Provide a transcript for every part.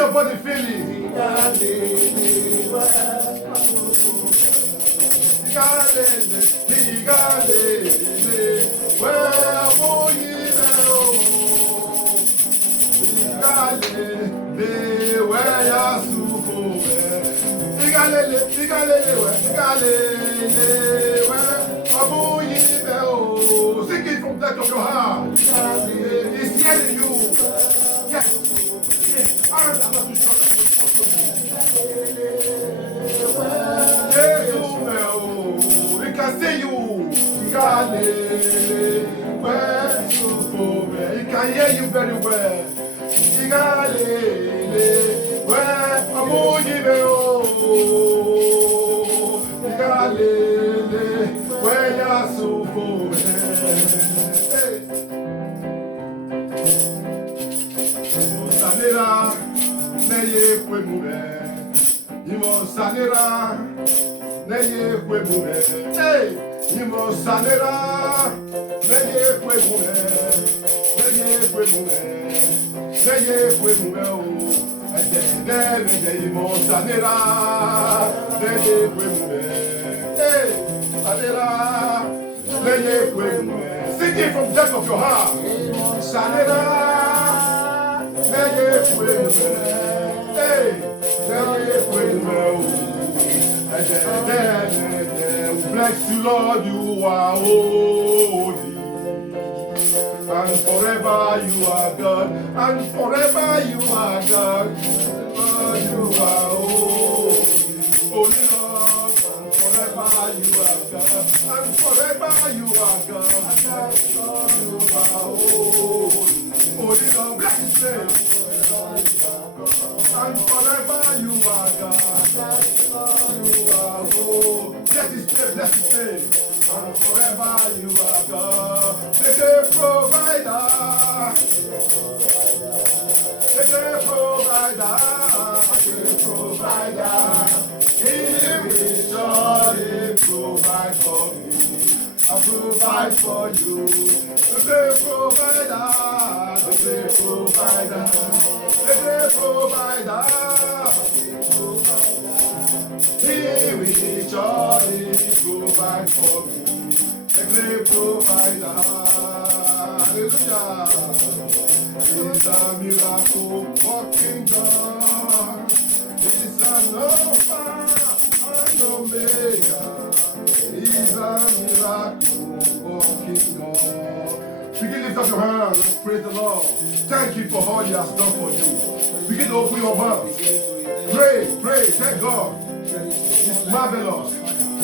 your body feeling? Sing it from the depth of your heart. It's hearing you. Yes. Arms are not too short. We can see you. He can hear you very well. Sing it from the depth of your heart. Bless you, Lord, you are holy. And forever you are God. And forever you are God. Lord, you are holy. Holy Lord, and forever you are God. And forever you are God. Lord, you are holy. Holy Lord, bless his name. And forever you are God. You are holy. Bless his name, bless his name. And forever you are God. The provider. The provider. The provider. He will surely provide for me. I provide for you. The provider. The provider. The provider. He will surely provide for me. The great provider. Hallelujah. He's a miracle walking God. He's an Alpha and Omega. He's a miracle walking God. Begin to lift up your hands and praise the Lord. Thank you for all he has done for you. Begin to open your mouth. Pray, pray, thank God. It's marvelous.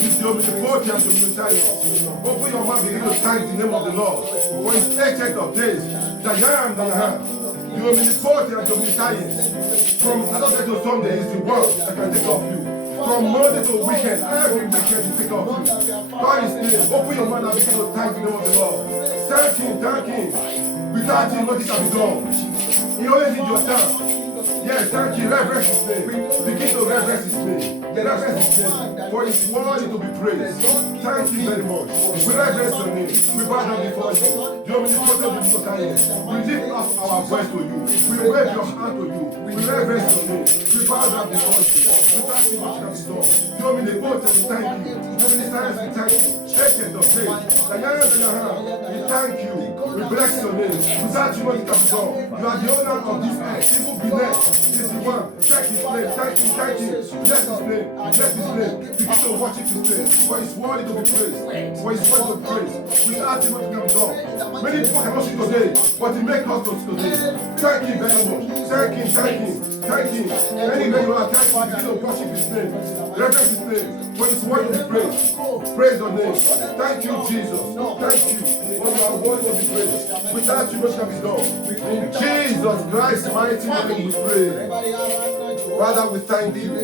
He's the omnipotent and omniscient. Open your mouth, begin to thank the name of the Lord. For his ancient of days, the I am that I am. The omnipotent and omniscient. From Saturday to Sunday is the word that can take off you. From Monday to weekend, every weekend you take off you. God is name. Open your mouth and begin to thank the name of the Lord. Thank him, thank him. Without him, nothing can be done. He always need your time. Yes, thank you. Reverence his name. Begin to reverence his name. Reverence his name. For his worthy to be praised. Thank you very much. We reverence your name. We bow down before you. The omnipotent omnipotent. We lift up our voice to you. We wave your hand to you. We reverence your name. We bow down before you. We thank you what you have done. The omnipotent, we thank you. Heavenly science, we thank you. Ancient of days. The young and your hand. We thank you. We bless your name. Without you, what you have done. You are the owner of this earth. People be next. Is the one. Check his name. Thank him. Thank him. Bless his name. Bless his name. Begin to worship his name. For his worthy to be praised. For his worthy to be praised. Without him, what you have done. Many people cannot see today, but he makes us to see today. Thank him very much. Thank him. Thank him. Thank him. Anywhere you are, thank him. Begin to worship his name. Reverence his name. For his worthy to be praised. Praise your name. Thank you, Jesus. Thank you. For you are worthy to be praised. Without you, what can be done. In Jesus Christ's mighty name we pray. Father, we thank you. We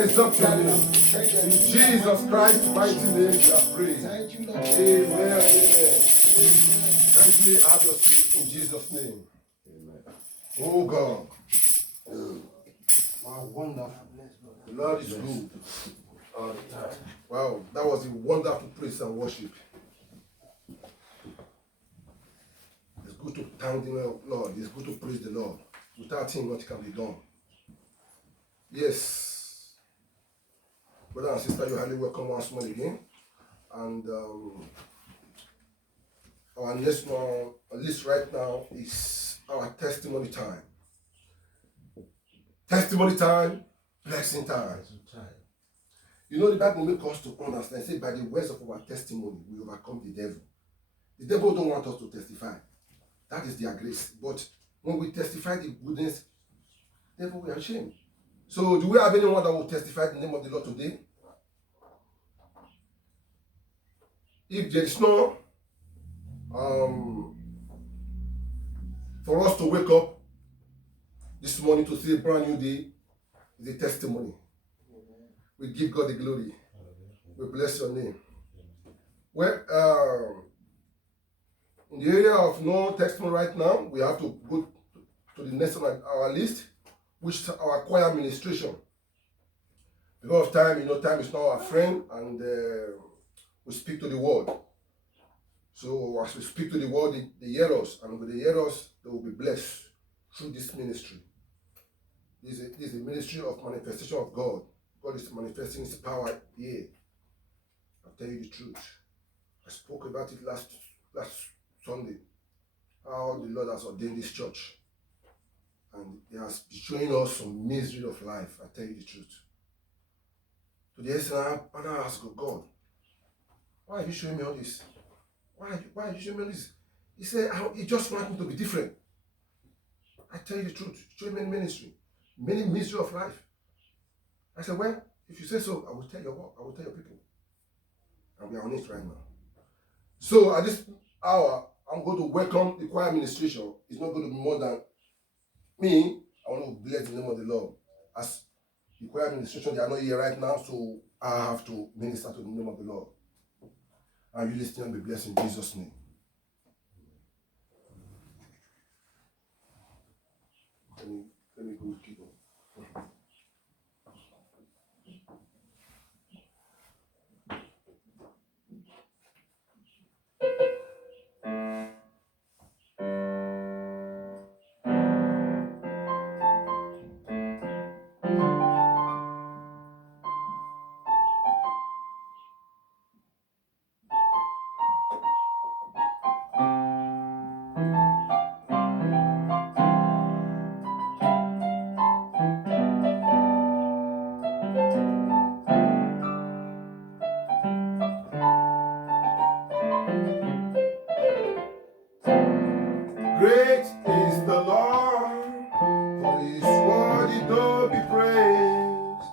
exalt your name. In Jesus Christ's mighty name we have prayed. Amen. Amen. Kindly have your seat in Jesus' name. Amen. Oh God. Wow, wonderful. The Lord is good. Wow, that was a wonderful praise and worship. It's good to thank the Lord. It's good to praise the Lord. Without him, what can be done? Yes. Brother and sister, you're highly welcome once more again. And our next list right now is our testimony time. Testimony time, blessing time. You know, the Bible makes us to understand, say, by the words of our testimony, we overcome the devil. The devil don't want us to testify. That is their grace. But when we testify the goodness, the devil will be ashamed. So do we have anyone that will testify the name of the Lord today? If there is no, for us to wake up this morning to see a brand new day is a testimony. We give God the glory. We bless your name. Well, in the area of no testimony right now, we have to go to the next on our list, which is our choir administration. Because of time, you know, time is not our friend, and we speak to the world. So as we speak to the world, they hear us, and when they hear us, they will be blessed through this ministry. This is a ministry of manifestation of God. God is manifesting His power here. I'll tell you the truth. I spoke about it last Sunday, how the Lord has ordained this church. And He has been showing us some misery of life. I tell you the truth. To the extent I asked God, why are you showing me all this? Why are you showing me all this? He said, He just wants me to be different. I tell you the truth. Showing me ministry, many misery of life. I said, well, if you say so, I will tell your people. And we are on it right now. So at this hour, I'm going to welcome the choir administration. It's not going to be more than me. I want to bless the name of the Lord. As the choir administration, they are not here right now, so I have to minister to the name of the Lord. And you listen and be blessed in Jesus' name. Let me go keep on. Great is the Lord, for He is worthy to be praised.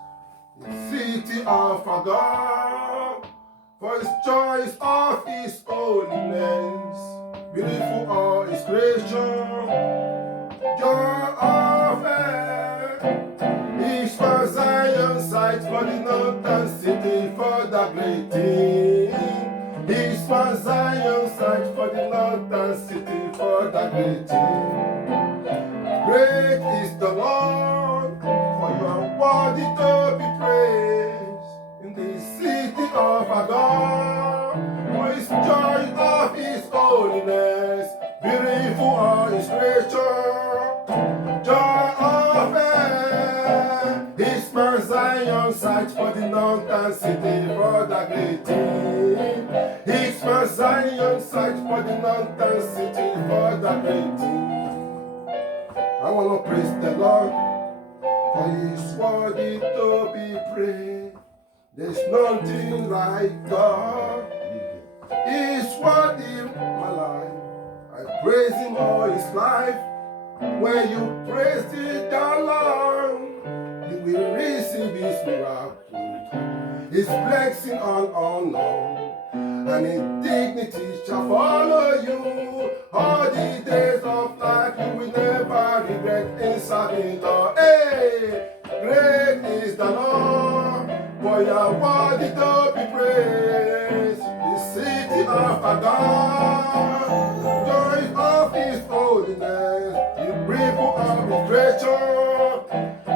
The city of our God, for His choice of His holiness. Beautiful all His creation, joy of earth. Each for Zion sight, for the northern city, for the great King. Each for Zion sight, for the northern city, for the great King. Great is the Lord, for you are worthy to be praised. In the city of our God, for His joy of His holiness. Beautiful all His creation, joy of earth. His Mount Zion sight, for the northern city, for the great King. His Mount Zion sight, for the northern city, for the great King. I want to praise the Lord, for He is worthy to be praised. There's nothing like God. He is worthy my life. I praise Him all His life. When you praise the Lord, you will receive His miracle, His blessing on honor, and His dignity shall follow you all the days of life. You will never regret in serving Lord. Hey, great is the Lord, for you are worthy to be praised. The city of our God, joy of His holiness, the people of His creation,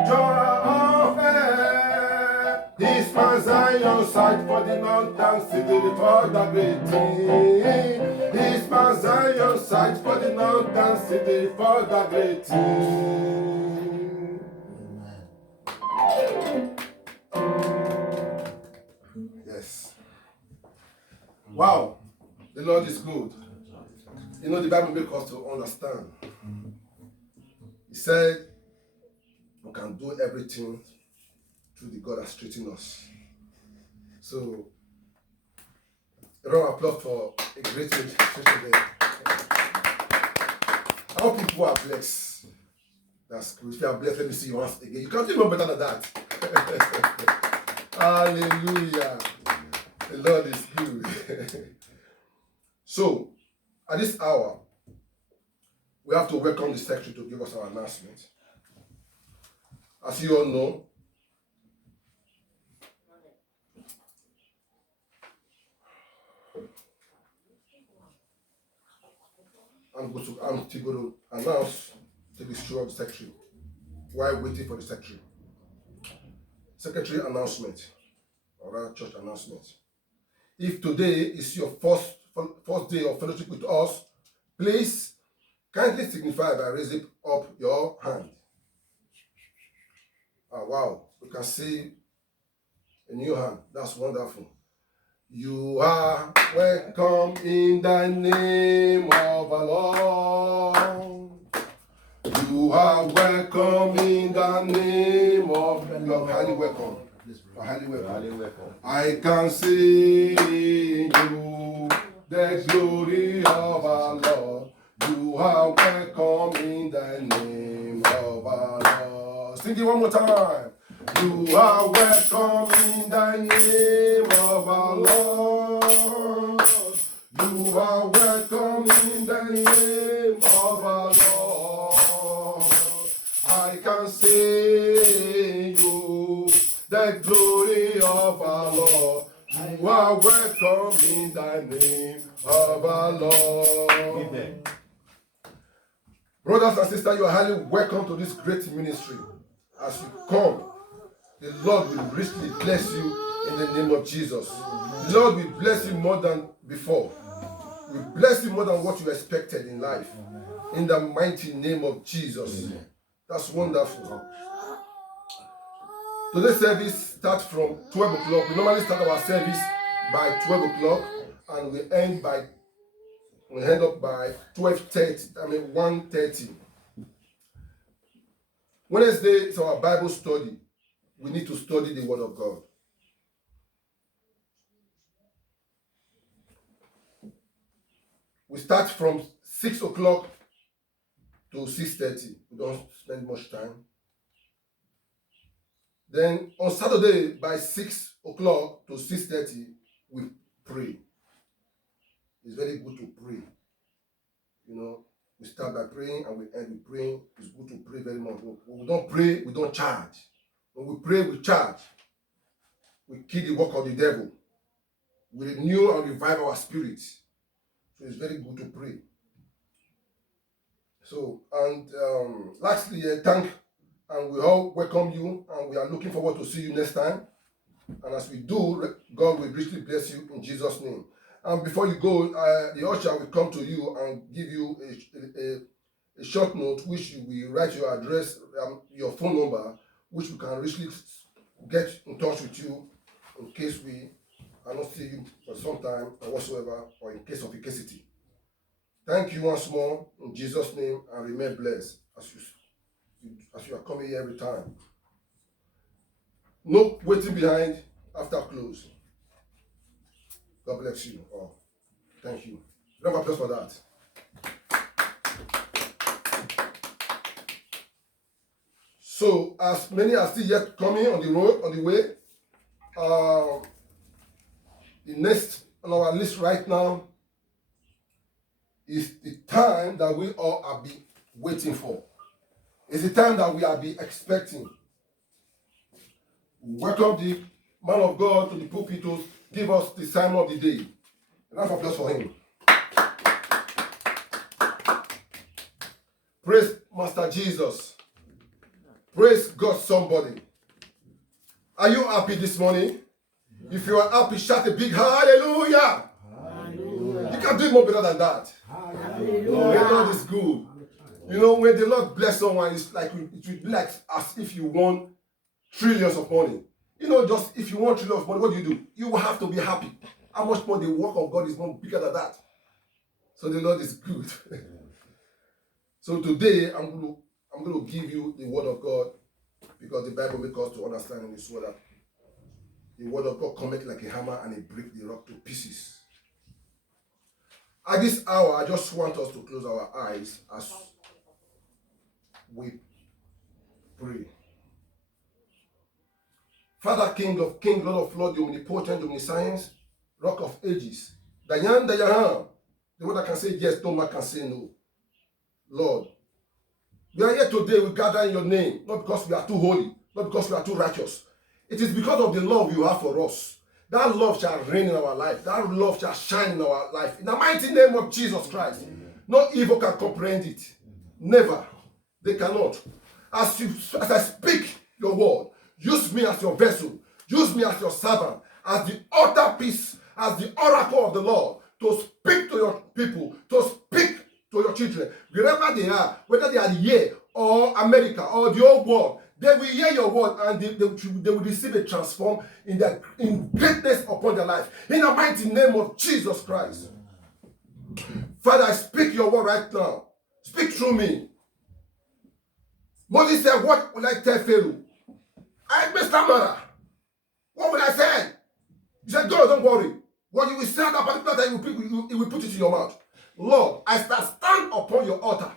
joy of earth. His Mount Zion sight, for the northern city, for the great King. His Mount Zion sight, for the northern city, for the great King. Wow, the Lord is good. You know, the Bible makes us to understand. He said, we can do everything through the God that strengthens us. So, a round of applause for a great ministration there. How people are blessed. That's good. If you are blessed, let me see you once again. You can't do no better than that. Hallelujah. The Lord is good. So, at this hour, we have to welcome the secretary to give us our announcement. As you all know, I'm still going to announce to the show of the secretary while waiting for the secretary. Secretary announcement, or church announcement. If today is your first day of fellowship with us, please kindly signify by raising up your hand. Oh, wow, you can see a new hand. That's wonderful. You are welcome in the name of the Lord. You are welcome in the name of the Lord. Highly welcome. Highly welcome. I can see in you the glory of our Lord. You are welcome in the name of our Lord. Sing it one more time. You are welcome in the name of our Lord. You are welcome in the name of our Lord. I can see you the glory of our Lord. You are welcome in the name of our Lord. Amen. Brothers and sisters, you are highly welcome to this great ministry. As you come, the Lord will richly bless you in the name of Jesus. The Lord will bless you more than before. He will bless you more than what you expected in life. In the mighty name of Jesus. That's wonderful. Today's service starts from 12 o'clock. We normally start our service by 12 o'clock and we end up by 1:30. Wednesday is our Bible study. We need to study the Word of God. We start from 6 o'clock to 6:30. We don't spend much time. Then on Saturday by 6 o'clock to 6:30, we pray. It's very good to pray. You know, we start by praying and we end with praying. It's good to pray very much. When we don't pray, we don't charge. When we pray, we charge. We kill the work of the devil. We renew and revive our spirit. So it's very good to pray. So, and lastly, and we all welcome you and we are looking forward to see you next time. And as we do, God will richly bless you in Jesus' name. And before you go, the usher will come to you and give you a short note, which you will write your address, your phone number, which we can richly get in touch with you in case we are not see you for some time or whatsoever, or in case of vacancy. Thank you once more in Jesus' name, and remain blessed as you are coming here every time. No waiting behind after close. God bless you all. Thank you. Round of applause for that. So, as many are still yet coming on the way, the next on our list right now is the time that we all are be waiting for. It's the time that we are be expecting. Welcome the man of God to the pulpit to give us the sermon of the day. Round of applause for him. Praise Master Jesus. Praise God, somebody. Are you happy this morning? If you are happy, shout a big hallelujah. Hallelujah. You can do it more better than that. Hallelujah. The Lord is good. You know, when the Lord bless someone, it's like it will be like as if you won trillions of money. You know, just if you want trillions of money, what do? You will have to be happy. How much more the work of God is more bigger than that? So the Lord is good. So today I'm going to give you the word of God, because the Bible makes us to understand in this word that the word of God cometh like a hammer and it breaks the rock to pieces. At this hour, I just want us to close our eyes as we pray. Father, King of kings, Lord of lords, the omnipotent, the omniscience, Rock of ages, Dayan, Dayan, the one that can say yes, no man can say no. Lord, we are here today, we gather in your name, not because we are too holy, not because we are too righteous. It is because of the love you have for us. That love shall reign in our life. That love shall shine in our life. In the mighty name of Jesus Christ. No evil can comprehend it. Never. They cannot. As I speak your word, use me as your vessel. Use me as your servant, as the altarpiece, as the oracle of the Lord, to speak to your people, to speak to your children, wherever they are, whether they are here or America or the whole world. They will hear your word and they will receive a transform in greatness upon their life. In the mighty name of Jesus Christ. Father, I speak your word right now. Speak through me. Moses said, what will I tell Pharaoh? I may stammer. What will I say? He said, God, don't worry. What you will say at that particular time, he will put it in your mouth. Lord, I stand upon your altar.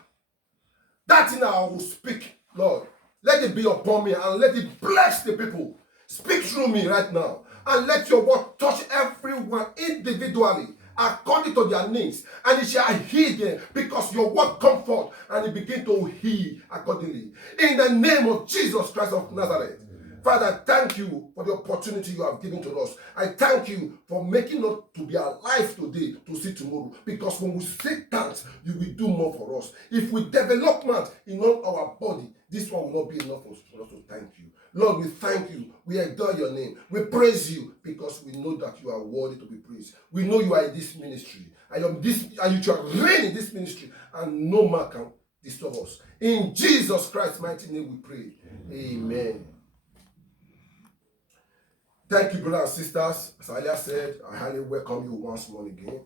That thing I will speak, Lord. Let it be upon me and let it bless the people. Speak through me right now. And let your word touch everyone individually according to their needs. And it shall heal them, because your word come forth and it begin to heal accordingly. In the name of Jesus Christ of Nazareth. Father, thank you for the opportunity you have given to us. I thank you for making us to be alive today to see tomorrow. Because when we say thanks, you will do more for us. If we development in all our body, this one will not be enough for us to thank you. Lord, we thank you. We adore your name. We praise you because we know that you are worthy to be praised. We know you are in this ministry. And you are reigning in this ministry, and no man can disturb us. In Jesus Christ's mighty name we pray. Amen. Thank you, brothers and sisters. As I said, I highly welcome you once more again.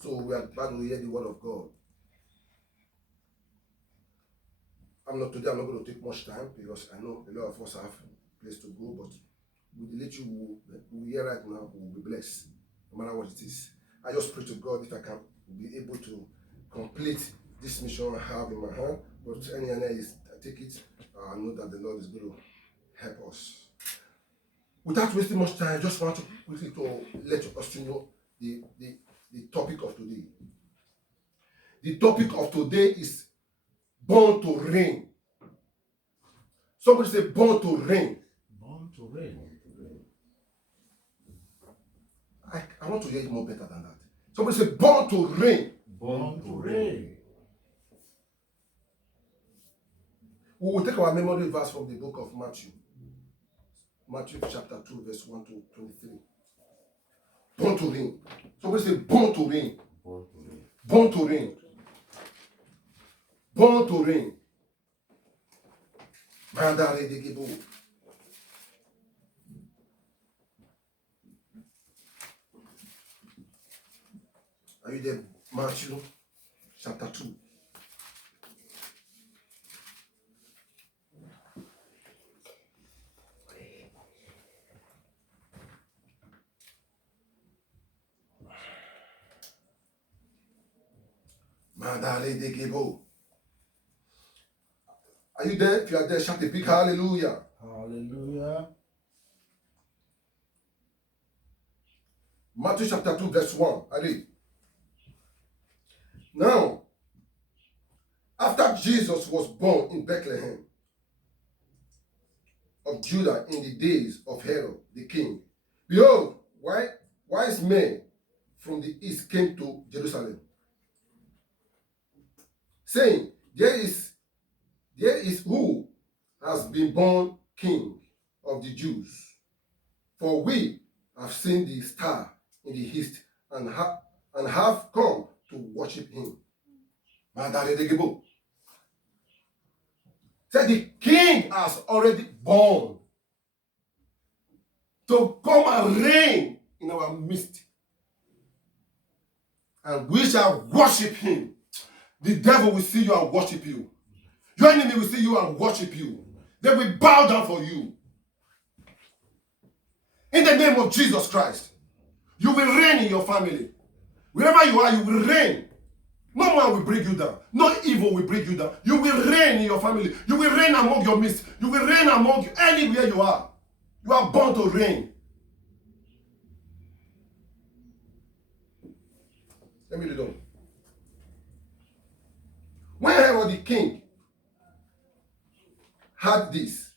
So we are about to hear the word of God. I'm not going to take much time because I know a lot of us have a place to go, but with the little we hear right now, we will be blessed, no matter what it is. I just pray to God if I can be able to complete this mission I have in my hand, but any other is I take it. I know that the Lord is going to help us. Without wasting much time, I just want to quickly to let us know the topic of today. The topic of today is born to reign. Somebody say born to reign. Born to reign. I want to hear it more better than that. Somebody say born to reign. Born to reign. We will take our memory verse from the book of Matthew. Matthew chapter 2, verse 1 to 23. Born to reign. Somebody say born to reign. Born to reign. Born to reign. Born to reign. Mandare de Gebo. Are you there? Matthew chapter 2. Mandare de Gebo. Are you there? If you are there, shout a big hallelujah. Hallelujah. Matthew chapter 2, verse 1. I read. Now, after Jesus was born in Bethlehem of Judah in the days of Herod the king, behold, wise men from the east came to Jerusalem, saying, There is who has been born King of the Jews. For we have seen the star in the east and have come to worship him. Said the king has already born to come and reign in our midst. and we shall worship him. The devil will see you and worship you. Your enemy will see you and worship you. They will bow down for you. In the name of Jesus Christ, you will reign in your family. Wherever you are, you will reign. No one will bring you down. No evil will bring you down. You will reign in your family. You will reign among your midst. You will reign among you anywhere you are. You are born to reign. Let me read on. When Herod the king had this,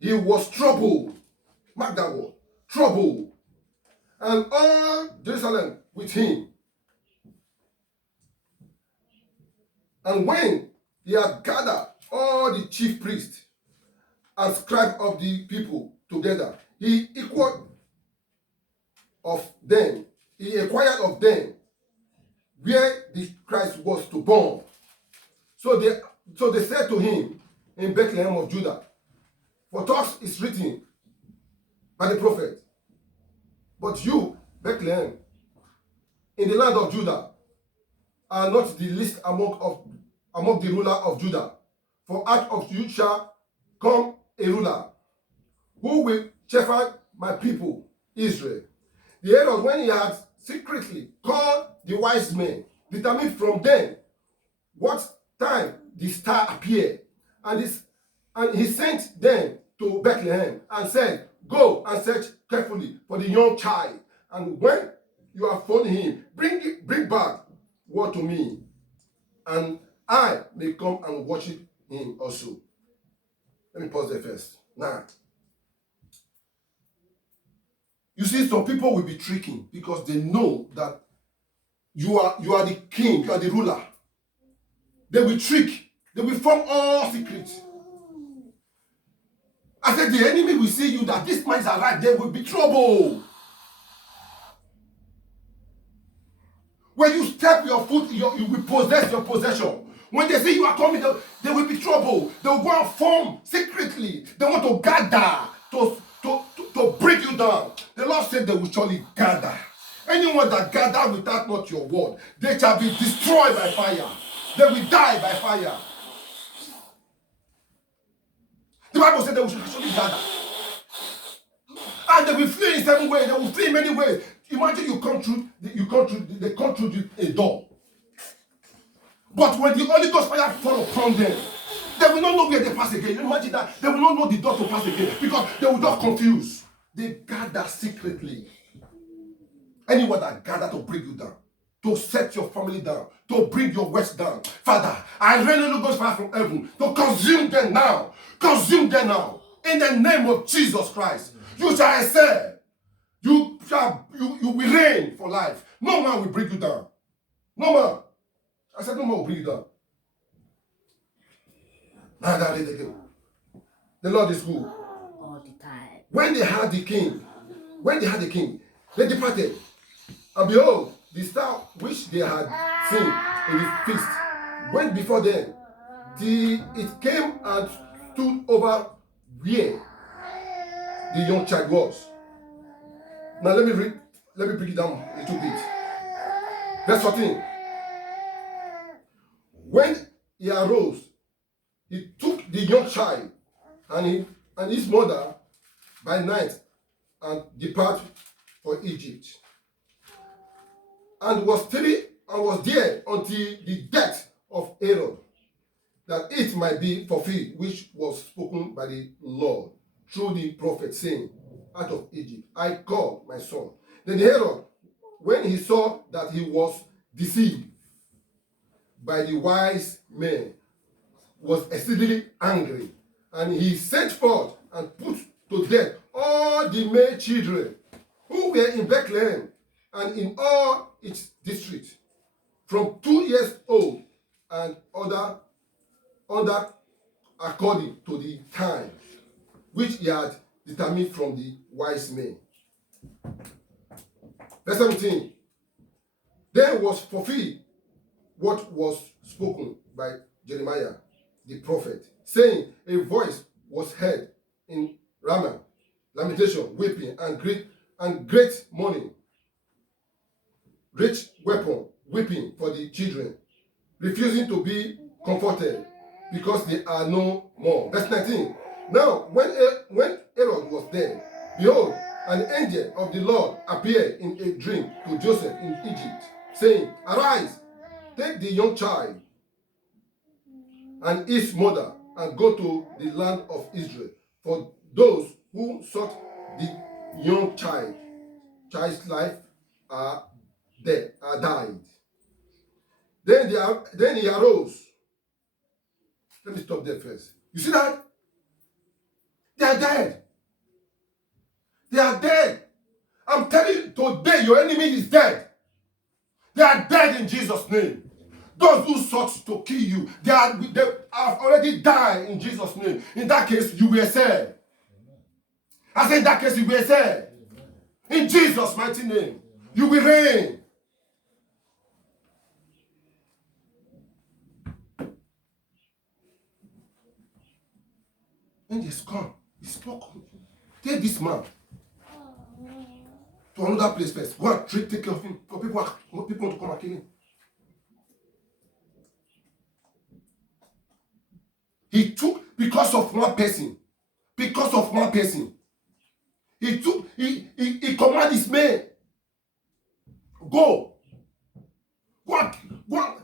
he was troubled. Mark that word. Troubled. And all Jerusalem with him. And when he had gathered all the chief priests and scribes of the people together, he inquired of them where the Christ was to born. So they said to him in Bethlehem of Judah, for thus is written by the prophet, but you, Bethlehem, in the land of Judah, are not the least among the ruler of Judah. For out of you shall come a ruler, who will shepherd my people, Israel. The Herod, when he had secretly called the wise men, determined from them what time the star appeared, and he sent them to Bethlehem and said, go and search carefully for the young child, and when you have found him, bring back word to me, and I may come and worship him also. Let me pause there first. Now, you see, some people will be tricking because they know that you are the king, you are the ruler. They will trick. They will form all secrets. I said the enemy will see you that this man is alive. There will be trouble. When you step your foot, you will possess your possession. When they see you are coming, there will be trouble. They will go and form secretly. They want to gather to break you down. The Lord said they will surely gather. Anyone that gather without not your word, they shall be destroyed by fire. They will die by fire. The Bible said they will surely gather. And they will flee in 7 ways. They will flee in many ways. Imagine they come through a door. But when the Holy Ghost fire fall upon them, they will not know where they pass again. Imagine that. They will not know the door to pass again because they will not confuse. They gather secretly. Anyone that gather to bring you down, to set your family down, to bring your works down. Father, I rain Holy Ghost fire from heaven to consume them now. Consume them now. In the name of Jesus Christ. You shall excel. You will reign for life. No man will bring you down. No man. I said no man will bring you down. The Lord is good. All the time. When they had the king, they departed. And behold, the star which they had seen in the feast went before them. It came and stood over where the young child was. Now let me break it down a little bit. Verse 14. When he arose, he took the young child and his mother by night and departed for Egypt. And was there until the death of Herod, that it might be fulfilled, which was spoken by the Lord through the prophet, saying, out of Egypt I called my son. Then Herod, when he saw that he was deceived by the wise men, was exceedingly angry, and he sent forth and put to death all the male children who were in Bethlehem and in all its districts, from 2 years old and under according to the time which he had determined from the wise men. Verse 17. Then was fulfilled what was spoken by Jeremiah the prophet, saying, a voice was heard in Ramah, lamentation, weeping, and great mourning. Rich weapon weeping for the children, refusing to be comforted because they are no more. Verse 19. Now, when Herod was dead, behold, an angel of the Lord appeared in a dream to Joseph in Egypt, saying, Arise, take the young child and his mother, and go to the land of Israel. For those who sought the young child's life are died. Then he arose. Let me stop there first. You see that? They are dead. They are dead. I'm telling you, today your enemy is dead. They are dead in Jesus' name. Those who sought to kill you, they have already died in Jesus' name. In that case, you will serve. I said in that case, you will serve. In Jesus' mighty name, you will reign. And he's come. He spoke. Take this man to another place first. Go and take care of him. For people want to come and kill him. He took, because of one person, he commanded his men, go,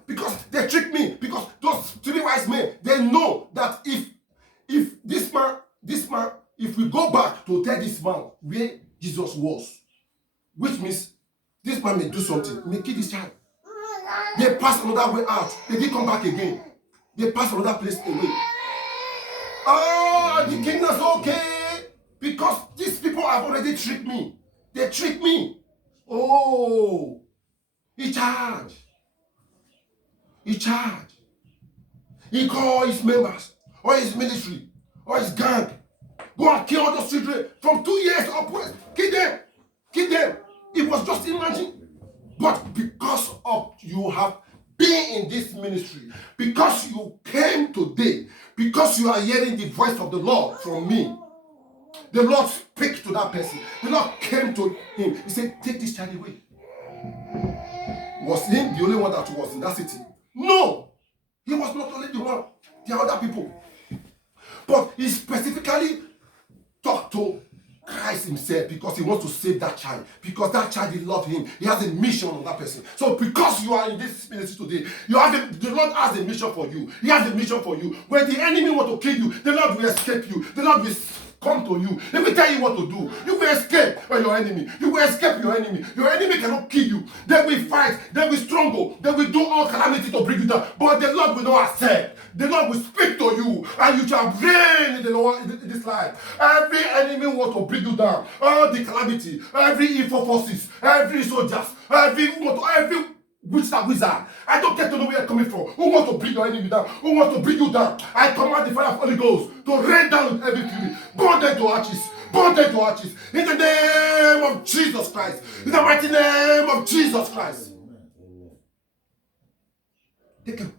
because they tricked me, because those 3 wise men, they know that if this man, if we go back to tell this man where Jesus was, which means this man may do something, may kill this child. They pass another way out, they didn't come back again. They pass another place away. The king is okay, because these people have already tricked me. They tricked me. Oh, he charged. He called his members, or his military, or his gang. Go and kill all those children from 2 years upwards. Kill them. It was just imagine. But because of you have been in this ministry, because you came today, because you are hearing the voice of the Lord from me, the Lord speak to that person. The Lord came to him. He said, take this child away. Was he the only one that was in that city? No. He was not only the one. There are other people. But he specifically talked to Christ himself because he wants to save that child. Because that child, he loves him. He has a mission on that person. So because you are in this ministry today, the Lord has a mission for you. He has a mission for you. When the enemy want to kill you, the Lord will escape you. The Lord will come to you. Let me tell you what to do. You will escape your enemy. You will escape your enemy. Your enemy cannot kill you. They will fight. They will struggle. They will do all calamity to bring you down. But the Lord will not accept. The Lord will speak to you, and you shall reign in this life. Every enemy wants to bring you down. All the calamity, every evil forces, every soldiers, every wizard. I don't get to know where you're coming from. Who wants to bring your enemy down? Who wants to bring you down? I command the fire of Holy Ghost to rain down with every fury. Burn them to ashes. Burn them to ashes. In the name of Jesus Christ. In the mighty name of Jesus Christ. Take him.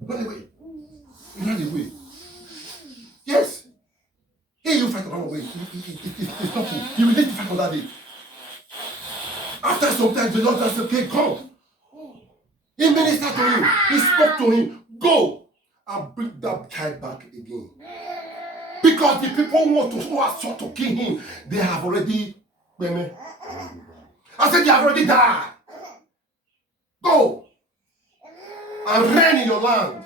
Run away. Run away. Yes. Here you fight run away. It's not you. You will need to fight on that day. After some time, the Lord said, okay, come. He ministered to him. He spoke to him. Go and bring that child back again. Because the people who are sought to kill him, they have already, I said they have already died. Go and reign in your land.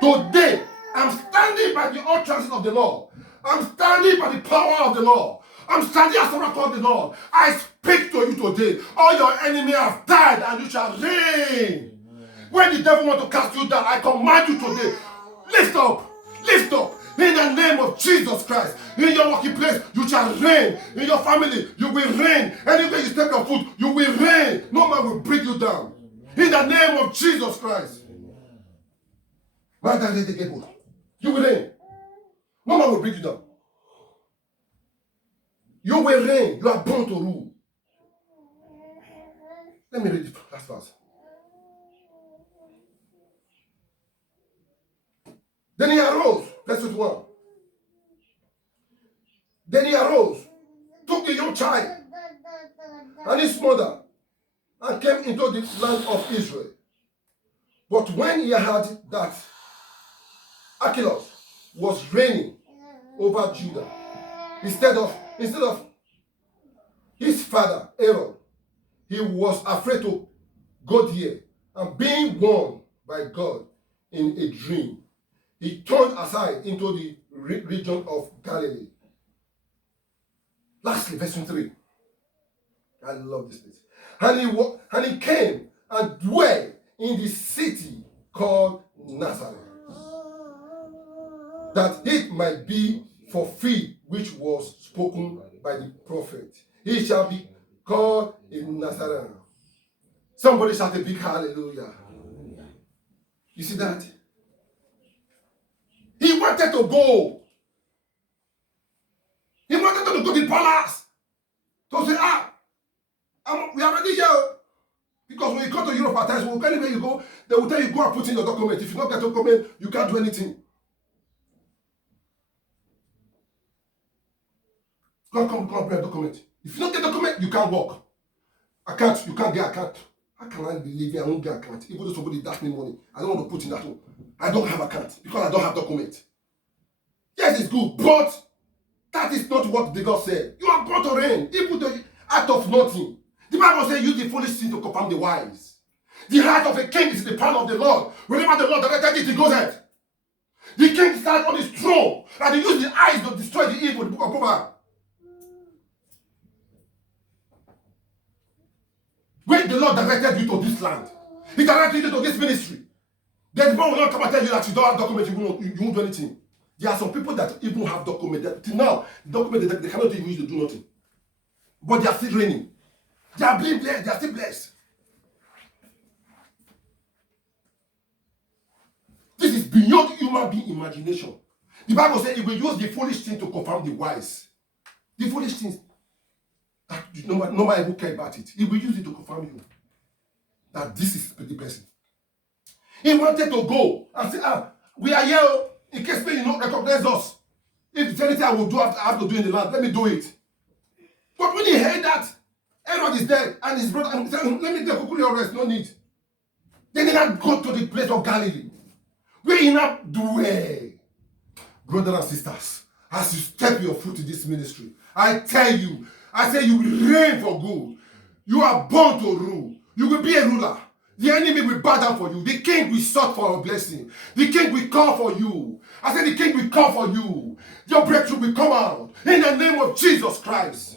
Today, I'm standing by the utterances of the Lord. I'm standing by the power of the Lord. I'm standing as oracle of the Lord. I speak to you today. All your enemies have died, and you shall reign. When the devil wants to cast you down, I command you today. Lift up. In the name of Jesus Christ. In your working place, you shall reign. In your family, you will reign. Anywhere you step your foot, you will reign. No man will bring you down. In the name of Jesus Christ. You will reign. No man will bring you down. You will reign. You are born to rule. Let me read the last verse. Then he arose. Verse 21. Then he arose, took the young child and his mother, and came into the land of Israel. But when he heard that Archelaus was reigning over Judah, instead of his father Aaron, he was afraid to go there, and being warned by God in a dream, he turned aside into the region of Galilee. Lastly, verse 23. I love this place. And he came and dwelt in the city called Nazareth, that it might be fulfilled which was spoken by the prophet. He shall be called a Nazarene. Somebody shout a big hallelujah. You see that? He wanted to go. He wanted to go to the palace. To say, we are already here. Because when you go to Europe at times, anywhere you go, they will tell you, go and put in your document. If you don't get a document, you can't do anything. Come bring a document. If you don't get a document, you can't work. You can't get account. How can I believe I won't get account? Even though somebody dash me money, I don't want to put in that one. I don't have account because I don't have document. Yes, it's good, but that is not what the God said. You are born to reign. He put the out of nothing. The Bible says, use the foolish thing to confirm the wise. The heart of a king is the plan of the Lord. Whenever the Lord directed it, he goes ahead. The king stands on his throne, and he used the eyes to destroy the evil. The book of Proverbs. When the Lord directed you to this land, he directed you to this ministry, then the Lord will not come and tell you that you don't have documents, you won't do anything. There are some people that even have documents. Till now, the document they cannot even use to do nothing. But they are still reigning. They are being blessed. They are still blessed. This is beyond human being imagination. The Bible says it will use the foolish thing to confirm the wise. The foolish things, nobody will care about it. He will use it to confirm you that this is the person. He wanted to go and say, we are here in case you don't recognize us. If it's anything I will do, I have to do in the land, let me do it. But when he heard that Herod is dead and his brother, he said, let me take your rest, no need. Then he not go to the place of Galilee, where he not dwell. Brothers and sisters, as you step your foot in this ministry, I tell you, I say you will reign for good. You are born to rule. You will be a ruler. The enemy will bow down for you. The king will sought for a blessing. The king will call for you. I said the king will call for you. Your breakthrough will come out in the name of Jesus Christ.